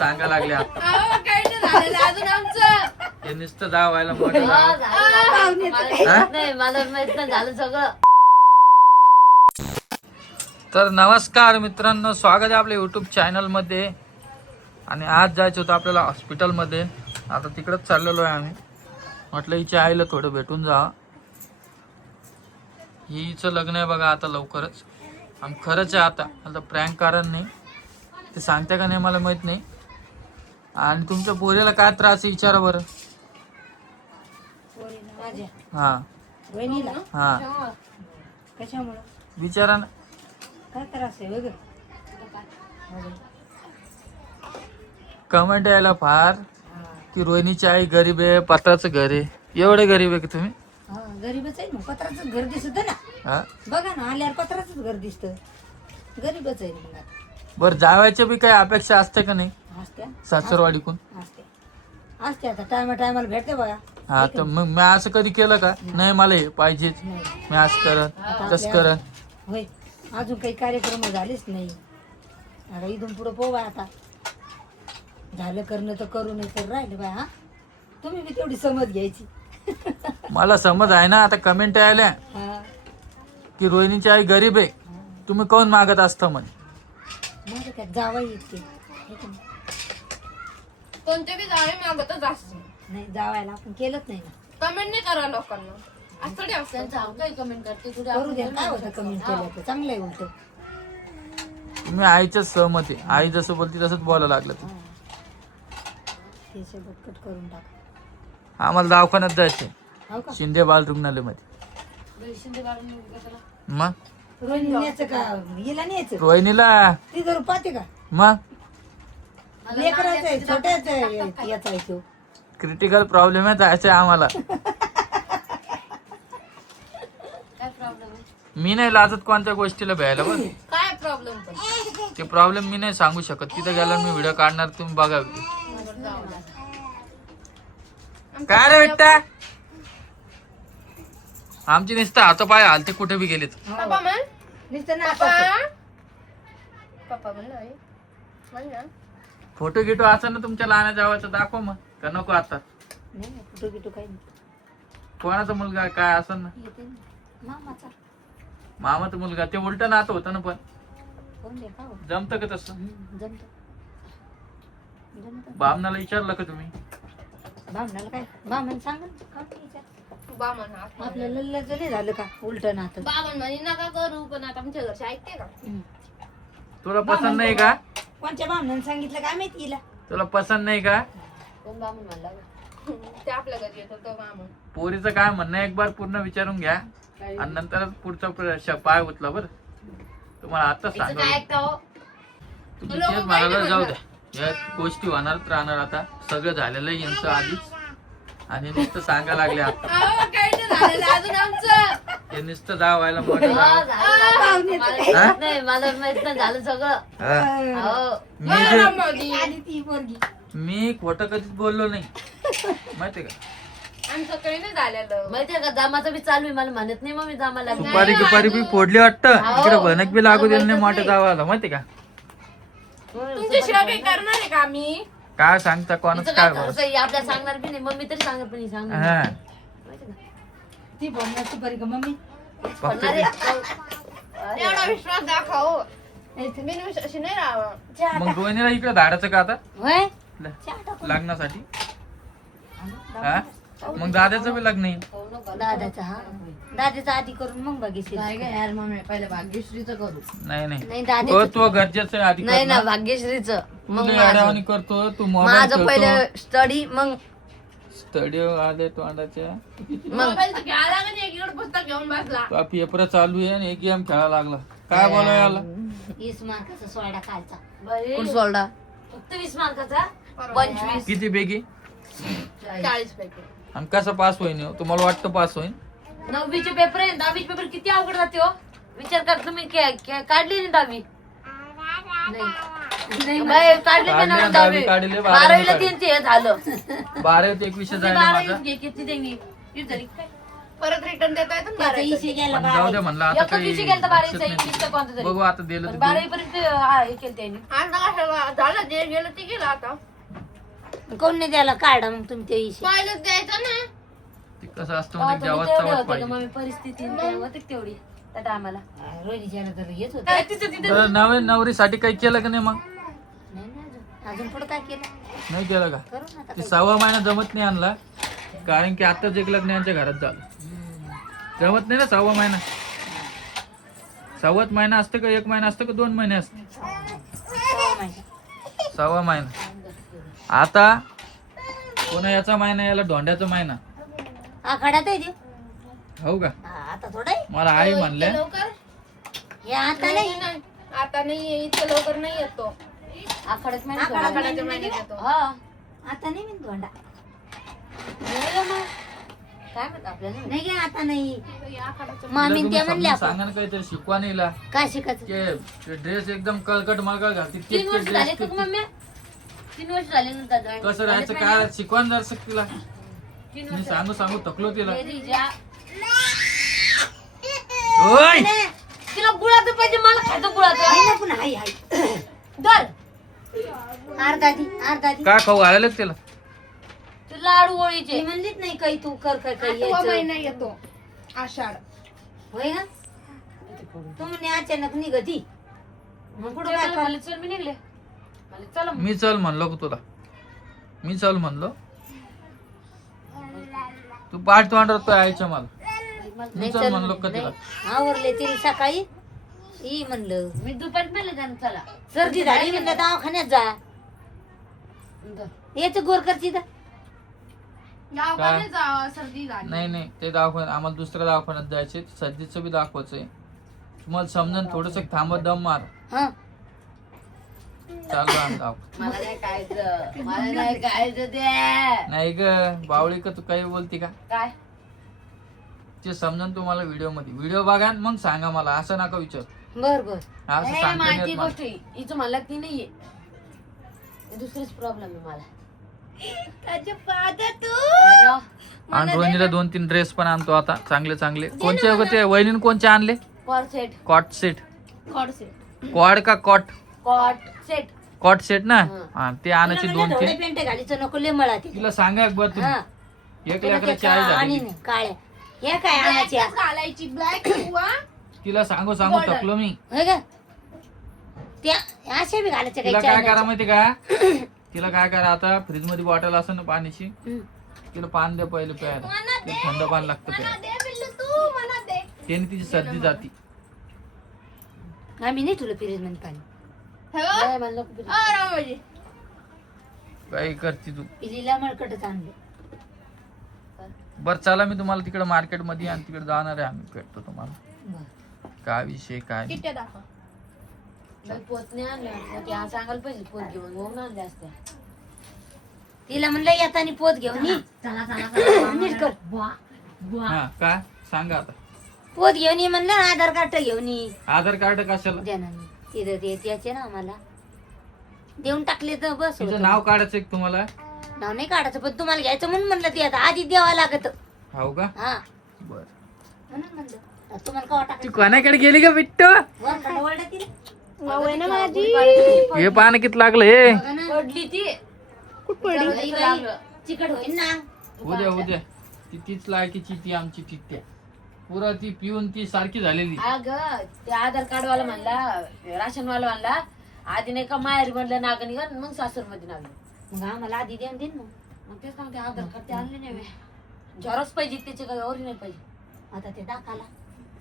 सांगा लागले आता काही नाही झालेलं अजून आमचं. हे नुसतं जावायला मोठं जाव. नाही मला माहित नाही झालं सगळं. तर नमस्कार मित्रांनो, स्वागत आहे आपल्या यूट्यूब चॅनलमध्ये. आणि आज जायचं होतं आपल्याला हॉस्पिटलमध्ये. आता तिकडंच चाललेलो आहे आम्ही. म्हटलं हिच्या आईला थोडं भेटून जा. हिचं लग्न आहे बघा आता लवकरच. आणि खरंच आहे आता प्रँक कारण नाही, ते सांगते का नाही मला माहीत नाही. आणि तुमच्या पोरीला काय त्रास आहे विचारा बरं. हां हां कशामुळं विचारा ना. काय त्रास आहे वगैरे? कमेंट यायला फार की रोहिणीची आई गरीब आहे, पत्राचं घर आहे. एवढे गरीब आहे की तुम्ही? हा गरीबच आहे ना, पत्राचंच घर दिसत ना. हा बघा ना, आल्यावर पत्राचंच घर दिसतं. गरीबच आहे मग आता. बरं, जावायच्या बी काही अपेक्षा असते का नाही असत्या सासरवाडीकून? असते असते आता टायमाला भेटते बघा. हा तर मग मी असं कधी केलं का नाही मला हे पाहिजेच, मी असं करत तसं करत? होय, अजून काही कार्यक्रम झालेच नाही. आता इथून पुढं पोवा आता. झालं करणं तर करू, नाही तर राहिलं बाय. हा तुम्ही बी तेवढी समज घ्यायची. मला समज आहे ना. आता कमेंट आल्या हा की रोहिणीची आई गरीब आहे, तुम्ही कोण मागत असता म्हणे. माझं काय जावं येते कोणते बी जावे मागतच असते. नाही, जावायला आपण केलंच नाही ना. कमेंट नाही करा लोकांना. असं थोडी असतं. काही कमेंट करते कुठे करू द्या. काय होतं कमेंट केलं तर चांगलं आहे उलट. तुम्ही आईच्याच सहमत आहे. आई जसं बोलते तसंच बोलायला लागलं तुम्ही. ते सोबत कट करून टाक. आम्हाला दवाखान्यात जायचंय, हो का? शिंदे बाल रुग्णालयामध्ये. मग रोहिणी न्यायचं का हिला न्यायचं? रोहिणीला ती जर पाहते का मग लेकराचं आहे, छोट्याच याचा आहे तो. क्रिटिकल प्रॉब्लेम आहे, जायचंय आम्हाला. मी नाही लाजत कोणत्या गोष्टीला भ्यायला. बघ काय प्रॉब्लेम पण ते प्रॉब्लेम मी नाही सांगू शकत. तिथे गेल्यावर मी व्हिडिओ काढणार, तुम्ही बघा. काय रे बेटा, आमची नुसतं हातपाय हालते कुठे बी गेलेत. पप्पा म्हण. नुसतं ना पप्पा म्हण नाही. म्हण ना. फोटो गिटो असं ना तुमच्या लहान जावाचा दाखव मग, का नको आता? नाही कुठं गिटू काही नाही. कोणाचा मुलगा काय असं ना, येते ना मामाचा. मामाचा मुलगा. ते उलट नातं होतं ना, पण कोण देखा हो. जमतं का तसं? जमतं जमतं. बामनाला विचारलं का तुम्ही? बामणाला काय बामण सांग बामण हा. आपल्या लल्लाचं नाही झालं का उलट नातं? बामण म्हणे नका करू, पण आता आमच्या घरचे ऐकते का? तुला पसंत नाही का? कोणच्या बामणाने सांगितलं काय माहिती हिला? तुला पसंत नाही का? कोण बामण म्हणला? ते आपल्या घरी येतो तो बामण. पोरीचं काय म्हणणं आहे एक बार पूर्ण विचारून घ्या, आणि नंतरच पुढचा पाय उचला. बरं तुम्हाला आता सांगा, तुम्ही तेच म्हणायला जाऊ द्या. या गोष्टी होणारच राहणार. आता सगळं झालेलं आहे यांचं आधीच, आणि नुसतं सांगा लागले आता. काही नाही झालेलं अजून आमचं. हे नुसतं जावायला मोठं जाव. नाही मला माहित नाही झालं सगळं. मी ती पोरगी मी खोटं कधीच बोललो नाही, माहितीये का? आमचं काही नाही झालेलं. माहितीये का, जामाचं बी चालू आहे. मला म्हणत नाही मग मी जामा लागली. सुपारी गिपारी बी फोडली वाटतं. इकडे भनक बी लागू दिलं नाही मोठ्या जावाला, माहितीये का? तुमच्याशिवाय काही करणार आहे का आम्ही? काय सांगता कोणाचं काय बरं? आपल्या सांगणार बी नाही. मम्मी तरी सांगणार पण नाही सांगणार. हा ती बोलणार सुपारी का मम्मी? फक्त एवढा विश्वास दाखव. बिन विश्वासी नाही राहावं. मग रोहिणीला इकडे धाडायचं का आता होय लग्नासाठी? हा मग दादाचं बी लग्न येईल. दादाचा. हा दादाचा आधी करून मग बघितली. यार मम्मी पहिले भाग्यश्रीचं करू. नाही नाही नाही दादा तो गरजेचं आहे आधी नाही ना, करणं. भाग्यश्रीच तू लय अडवाणी करतो, तू मोबाईल माझं पहिलं स्टडी मग स्टडी आले तोंडाच्या. मोबाईलचं घ्यायला लागलं नाही, एकीकडे पुस्तक घेऊन बसला. तो पेपर चालू आहे आणि एक गेम खेळायला लागला. काय बोलाय याला? 20 मार्काचा सोडा खायचा. कुठं सोडला? फक्त 20 मार्काचा 25. किती बेगी? 40 पैकी. आणि कसं पास होईन हो? तुम्हाला वाटतं पास होईन? 9वीचे पेपर आहे. 10वीचे पेपर किती अवघड जाते हो. विचार कर तुम्ही. काढली नाही 10वी? नाही काढली नाही ना 10वी. 12वीला 3 हे झालं. 12 ते 21 झाले माझा. किती देंगी? परत रिटर्न देता येतं ना त्याचा बारावीचं. इशे गेला पण जाऊ द्या म्हणलं आता एका दिवशी काही गेलं तर लक्षात बारावीचा नाही. इंग्लिशचा कोणता तरी बघू आता दिलं पण तर देऊ. 12वी पर्यंत हे केलं त्यांनी. आता कशाला झालं जे गेलं ते गेलं आता कोण नाही द्यायला काढा मग तुम्ही ते इशे पाहिलंच द्यायचं ना. ते कसं असतं तेव्हा म्हणजे तुम्ही जेव्हा तेवढे चवत होते का पाहिजे. मग परिस्थिती होते तेवढी त्या टायमाला. रोहिणीच्याला तर हेच होत काय तिचं तिथे बरं, नवीन नवरीसाठी काही केलं का नाही मग? नाही ना अजून पुढे काय केलं नाही केलं का? करू ना आता ते 6वा महिना जमत नाही आणला कारण की आताच एक लग्न यांच्या घरात झालं. जमत नाही ना 6वा महिना. 6वाच महिना असतं का 1 महिना असतं का 2 महिने असते? 6वा महिना. आता पुन्हा याचा महिना याला धोंड्याचा महिना. आखाड्यात आहे ते. हो का? आता थोडं आहे. मला आई म्हणल्या इतकं लवकर हे आता नाही नाही आता नाही इतकं लवकर नाही येतो. आखाड्यात महिना आखाड्यात सोडा. आखाड्याच्या महिन्यात येतो. हा आता नाही मी धोंडा नाही गं मग. काय म्हणत आपल्याला नाही गे आता नाही आखाड्याच्या मामी तुम्ही ते म्हणले समजून आपण सांगा ना काहीतरी शिकवा नाहीला काय शिकायचं ते ड्रेस एकदम कळकट मळकट घालते 3 वर्ष झाले का ड्रेस मम्मी? 3 वर्ष झाले नंतर कसं राहायचं काय शिकवा ना जरासं तिला. मी सांगू सांगू थकलो तिला. ओय! तिला गुळाचं पाहिजे मला खायचं गुळाचं. आहे ना पुन्हा हाय हाय दर अर्धा दी काय खाऊ घालायला का तिला? ते लाडू ओळीचे ती म्हणलीच नाही काही तू कर काय काही आठवा यायचं महिना येतो आषाढ. होय ना तू म्हणे अचानक निघती मग कुठं काय कर मला चल मी निघले मला चला मग. मी चल म्हणलो का तुला? मी चल म्हणलो तू पाठ तोंडतो आईच्या मला. मी नाही चल चल म्हणलो का नाही. तिला? आवरले तिने सकाळी ई म्हणलं मी दुपारी म्हणले जाणं चला सर्दी झाली म्हणलं दवाखान्यात जा याच गोर करची तर गावाकडे जा सर्दी झाली. नाही नाही ते दवाखान्यात आम्हाला दुसऱ्या दवाखान्यात जायचे सर्दीचं बी दाखवायचंय. तुम्हाला समजून थोडस थांबत दम मार. हा चालू आम्ही दवाखान्यात. मला नाही खायचं मला नाही खायचं ते नाही ग बावळी का तू काही बोलती का? काय ते समजून तुम्हाला व्हिडिओ बघा आणि मग सांगा मला. असं नका विचार. बर बर असं नाही, सांगता नाही माझी येत मला. गोष्ट आहे. हिचं मला ती नाहीये दुसरीच प्रॉब्लेम आहे मला त्याचे पाहता तू हॅलो? आणि रोहिणीला 2-3 ड्रेस पण आणतो आता चांगले चांगले. कोणचे वगैरे ते वहिनीने कोणचे आणले? Cot set cot set. खडसे कॉड का cot? Cot set cot set ना. हं. हा ते आणायचे 2-3. पेंट घालीचं नको लय मळा ती तिला सांगा एक बार तुम्ही. हा एक लेकराची आई आणि झाली. नाही, काळ्या हे काय आणायची ब्लॅकच घालायची ब्लॅक हुआ. तिला सांगू Golden. थकलो मी. होय का त्या अशा बी घालायच्या तिला काही काय करा चायनाच्या. माहिती का? तिला काय करा आता फ्रीज मध्ये बॉटल असं ना पाण्याची हं. तिला पान दे पहिले प्यायला. ते थंड पान लागतं मला प्यायला. दे बिल्लू तू मला दे. त्याने तिची सर्दी जाती. आम्ही नाही तुला फ्रीज मध्ये पाणी हे बघ. नाही, मला नको पिलं. रामाजी. काय करते तू? पिलीला मळकटच आणलं बर चला मी तुम्हाला तिकडे मार्केट मध्ये आणि तिकडे जाणार आहे आम्ही भेटतो तुम्हाला. बरं. काय विषय काय नाही. किट्ट्या दाखव. मला पोत नाही आणलं म्हटलं की आज सांगायला पाहिजे पोत घेऊन होऊन आणले असते तिला म्हणलं येतानी पोत घेऊन ये नीट कर हा काय सांगा आता. पोत घेऊन ये म्हणलं आधार कार्ड घेऊन ये आधार कार्ड कशाला? द्या ना तिथं ते त्याचे ना आम्हाला देऊन टाकले तर बस तिचं होतं. नाव काढायचं एक तुम्हाला. नाव नाही काढायचं पण तुम्हाला घ्यायचं म्हणून म्हणलं ते आता आधी द्यावं लागत हो का? हा बर. म्हणून म्हणलं तुम्हाला का तू टाकायचं कोणाकडे गेली का बिट्ट? वर खांदा वरडा तिला. भाऊ आहे ना माझी. हे पान किती लागलं हे? बघा ना. पडली ती बाई, बाई, चिकट होईल ना उद्या तीच लायकीची ती आमची तित्या. पुरा ती पिऊन ती सारखी झालेली. अग ते आधार कार्ड वाला म्हणला राशन वाला म्हणला आधी नाही का माहेर म्हणलं नाग निघा मग सासर मध्ये नागलं मग आम्हाला आधी देऊन देईन मग मग तेच सांगते आधार कार्ड ते आणले नाही झेरॉक्स पाहिजे त्याचे काही ओरिजिनल पाहिजे आता ते दाखवला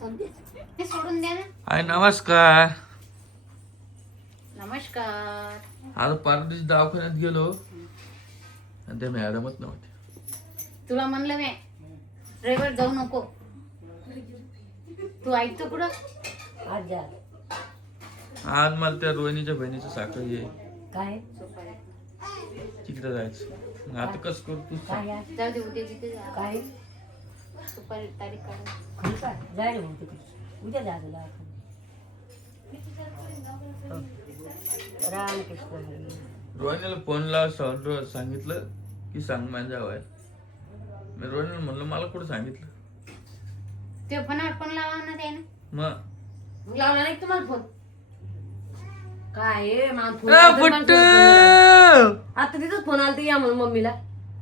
समजेल ते सोडून द्या ना हाय नमस्कार. नमस्कार आज परदेश दवाखान्यात गेलो आणि त्या मॅडमच नव्हते. तुला म्हणलं मी ड्रायव्हर जाऊ नको तू ऐकतो कुठं आज जा आज मला त्या रोहिणीच्या बहिणीचं साखर ये काय तिकडे जायचं. मग आता कसं करू तू सांग. काय जाऊ दे उद्या तिथे जा. काय सुपारी तारीख काढा खरं काय जाय रे तिकडे उद्या जा तुला रामकृष्ण रोहिणीला फोन लावून सांगितलं की सांग माझ्या हवाय. मी रोहिणीला म्हणलं मला कुठं सांगितलं. ते फोनावर पण लावा ना त्याने. मग लावला नाही का तुम्हाला फोन? काय आहे, मला फोन अ, लावता, पुट्टू! मला फोन लावला. आता तिथंच फोन आला तर या म्हणून मम्मीला.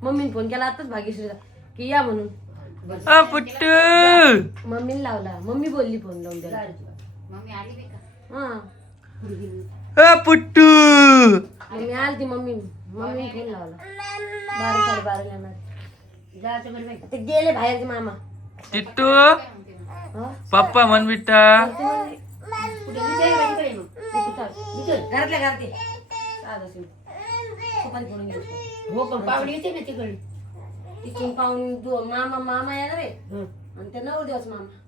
मम्मीने फोन केला आताच भाग्यश्रीला की या म्हणून. अ, पुट्टू! मम्मीने लावला. मम्मी बोलली फोन लावून द्यायला. मम्मी आली बी का? हा अ, पुट्टू! मम्मी आली ती मम्मीने फोन लावला. 12:30 येणार. ते गेले बाहेर ते मामा. टिट्टू हा? पप्पा म्हण बिट्टा. घरातल्या घरात ये. साधं सिंपल. सुपारी फोडून घ्यायची. हो पण पावडी येते ना तिकडे. तिथून पाहून मामा येणार आहे आणि ते 9 दिवस मामा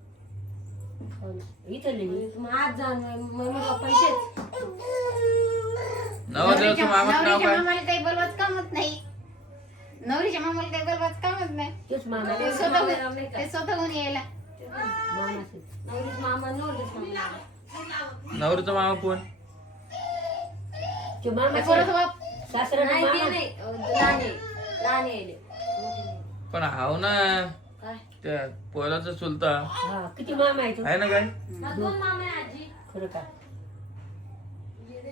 इथं नाही. मग आज जा मम्मी पैसेच 9 दिवस मामाचं नाव नवरीच्या काय? मामाला काही बोलवत कामच नाही. नवरीच्या मामाला काही बोलवत कामच नाही. तेच मामा ते स्वतःहून यायला. नवरीच मामा नवरीचा मामा कोण? ते मामा परत बाप सासरा नाही मामा. ते नाही लहान यायले पण हाव ना काय त्या पोराचा चुलता हा किती मामा आहे तो? आहे ना काय? दोन मामा आहे आजी. खरं का?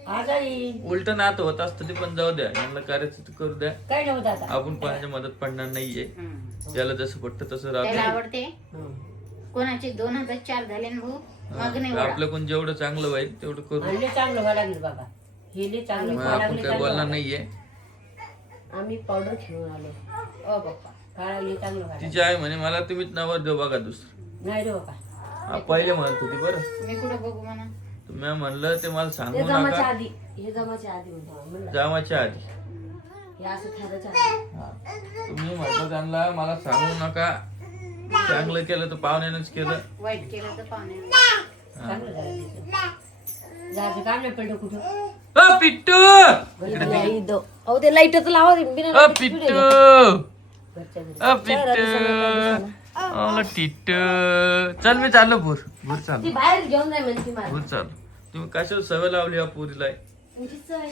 आज येईल. उलट नात होत असतं ते पण जाऊ द्या. यांना करायचं ते करू द्या. काय नव्हतं आता. आपण कोणाच्या मदत पडणार नाहीये. ज्याला जसं पडतं तसं त्याला राहतो. आवडते. कोणाचे 2004 झाले ना भाऊ. मग नाही ओढा. आपलं कोण जेवढं चांगलं होईल तेवढं करू. लय चांगलं व्हायला लागलं बाबा. हे लय चांगलं मग व्हायला आपण लागलं, काय बोलणार चांगलं नाहीये. आम्ही पावडर खेळून आलो. ओ बाप्पा काळा लय चांगलं व्हायला तिची आई म्हणे मला तुम्हीच नवर देऊ बघा दुसरं. लागलं. नाही रे बाबा. हा, पहिले म्हणत होती बरं. मी कुठं बघू म्हणा. तुम्ही म्हणलं ते मला सांगू हे जमाच्या नका. आधी हे जमाच्या आधी म्हणतो जामाच्या आधी हे असं ठरायचं आधी. हा. तुम्ही म्हटलं त्यांना मला सांगू नका. चांगलं केलं तर पाहुण्यानंच केलं. वाईट केलं तर पाहुणे. चांगलं झालं तिचं. जायचं काम नाही पडलं कुठं. अ, पिट्टू! अहो ते लाईटच लावा बिना अ, light चं पिट्टू! video घ्या. घरच्या घरी. अ, पिट्टू! अ, टिट्टू! चल मी चाललो भूर चाललो. ती बाहेर घेऊन जाय म्हणते मला. भूर चाललो. तुम्ही कशाला सवय लावली या पुरीला? तुमचीच आहे.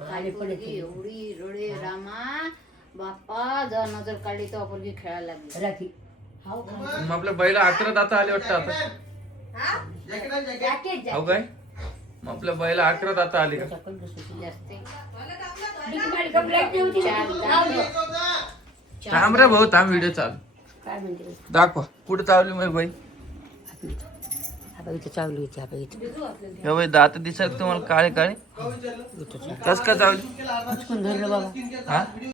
खाली पडत पोरगी एवढी रडे रामा बाप्पा. जर नजर काढली तर पोरगी खेळायला लागली. राखी. हाव का? मग आपल्या बैला 11 दाता आले वाटतं आता. Jacket, हो काय? मग आपल्या बैला 11 दाता आले का? पण दुसरी. जास्त डिकी कंप्लेंट नव्हती. थांब रे भाऊ थांब. व्हिडिओ चालू. काय म्हणते? दाखवा कुठे चावली माझी बाई. आता इथं चावली होती आता इथं. हे बाई दात दिसत तुम्हाला काळे काळे. कस का चावली? उचकून धरलं बाबा. हा